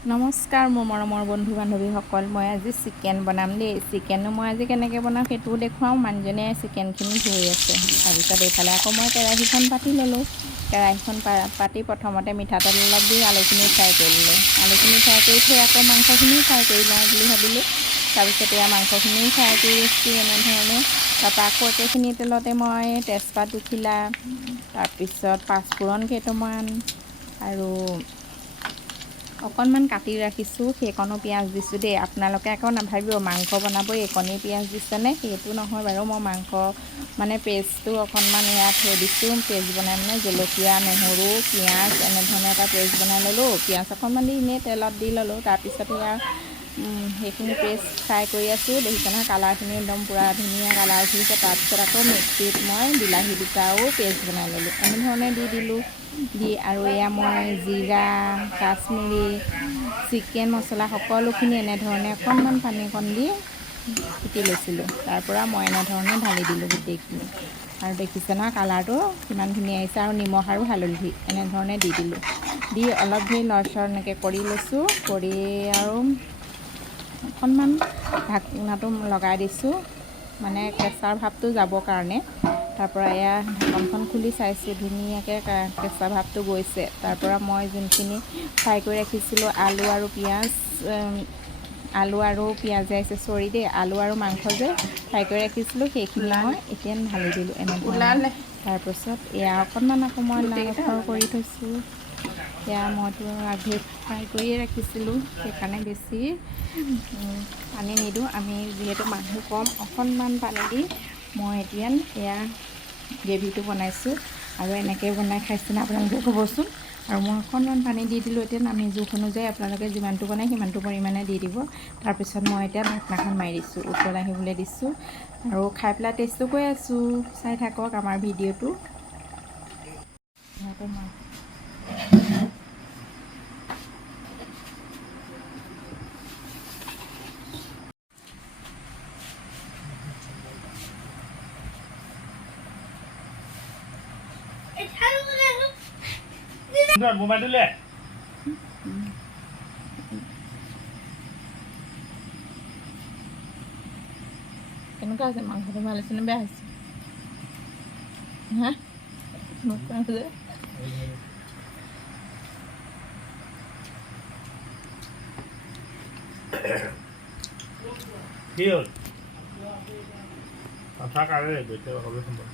নমস্কাৰ মোৰ মৰমৰ বন্ধু বান্ধৱীসকল, মই আজি চিকেন বনাম দেই। চিকেনো মই আজি কেনেকৈ বনাম সেইটোও দেখুৱাওঁ। মানুহজনীয়ে চিকেনখিনি ধুই আছে। তাৰপিছত এইফালে আকৌ মই কেৰাহীখন পাতি ল'লোঁ। কেৰাহীখন পাতি প্ৰথমতে মিঠাতেল অলপ দি আলুখিনি ফ্ৰাই কৰি ল'লোঁ। আলুখিনি ফ্ৰাই কৰি থৈ আকৌ মাংসখিনিও ফ্ৰাই কৰি লওঁ বুলি ভাবিলোঁ। তাৰপিছত এয়া মাংসখিনিও ফ্ৰাই কৰি আছোঁ এনেধৰণে। তাৰপৰা আকৌ একেখিনি তেলতে মই তেজপাত দুখিলা, তাৰপিছত পাঁচফোৰণ কেইটামান আৰু অকণমান কাটি ৰাখিছোঁ সেইকণো পিঁয়াজ দিছোঁ দেই। আপোনালোকে আকৌ নাভাবিব মাংস বনাব এইকণেই পিঁয়াজ দিছেনে, সেইটো নহয় বাৰু। মই মাংস মানে পেষ্টটো অকণমান ইয়াত থৈ দিছোঁ। পেষ্ট বনাই মানে জলকীয়া, নহৰু, পিঁয়াজ এনেধৰণে এটা পেষ্ট বনাই ল'লোঁ। পিঁয়াজ অকণমান দি এনেই তেলত দি ল'লোঁ। তাৰপিছত এয়া সেইখিনি পেষ্ট ফ্ৰাই কৰি আছোঁ। দেখিছে নহয় কালাৰখিনি একদম পূৰা ধুনীয়া কালাৰ উঠিছে। তাৰপিছত আকৌ মিক্সিত মই বিলাহী দুটাও পেষ্ট বনাই ল'লোঁ। এনেধৰণে দি দিলোঁ। দি আৰু এয়া মই জিৰা, কাশ্মীৰী, চিকেন মছলা সকলোখিনি এনেধৰণে অকণমান পানী অকণ দি কুটি লৈছিলোঁ। তাৰপৰা মই এনেধৰণে ঢালি দিলোঁ গোটেইখিনি। আৰু দেখিছে নহয় কালাৰটো কিমান ধুনীয়া আহিছে। আৰু নিমখ আৰু হালধি এনেধৰণে দি দিলোঁ। দি অলপ দেৰি লৰচৰ এনেকৈ কৰি লৈছোঁ। কৰি আৰু অকণমান ঢাকনাটো লগাই দিছোঁ, মানে কেঁচাৰ ভাৱটো যাবৰ কাৰণে। তাৰপৰা এয়া ঢাকনখন খুলি চাইছোঁ, ধুনীয়াকৈ কেঁচা ভাৱটো গৈছে। তাৰপৰা মই যোনখিনি ফ্ৰাই কৰি ৰাখিছিলোঁ আলু আৰু পিঁয়াজে আহিছে চৰি দেই, আলু আৰু মাংস যে ফ্ৰাই কৰি ৰাখিছিলোঁ সেইখিনি মই এতিয়া ঢালি দিলোঁ এনেধৰণে। তাৰপিছত এয়া অকণমান আকৌ মই লালফৰ কৰি থৈছোঁ। এয়া মইতো আগেয়ে ফ্ৰাই কৰিয়ে ৰাখিছিলোঁ, সেইকাৰণে বেছি পানী নিদিওঁ। আমি যিহেতু মানুহ কম, অকণমান পানী দি মই এতিয়া এয়া গ্ৰেভিটো বনাইছোঁ। আৰু এনেকৈ বনাই খাইছেনে আপোনালোকে ক'বচোন। আৰু মই অকণমান পানী দি দিলোঁ। এতিয়া আমি জোখ অনুযায়ী আপোনালোকে যিমানটো বনায় সিমানটো পৰিমাণে দি দিব। তাৰপিছত মই এতিয়া ঢাকনাখন মাৰি দিছোঁ, উতল আহিবলৈ দিছোঁ। আৰু খাই পেলাই টেষ্টটো কৈ আছোঁ, চাই থাকক আমাৰ ভিডিঅ'টো। মোবাইলটো লে কেনেকুৱা আছে মাংসটো, ভাল হৈছে নে বেয়া হৈছে? হা কি হ'ল কথা কাইলৈ লাগিব, এতিয়া হবে সম্ভৱ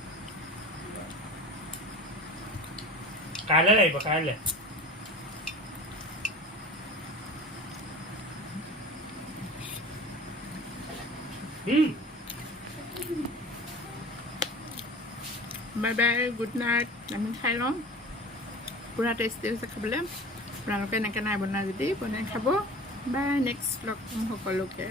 কাইলৈ লাগিব, কাইলৈ বাই বাই, গুড নাইট। আমি খাই লওঁ। পূৰা টেষ্টি হৈছে খাবলৈ। আপোনালোকে এনেকৈ নাই বনাই যদি বনাই খাব। বাই, নেক্সট লগ পাম সকলোকে।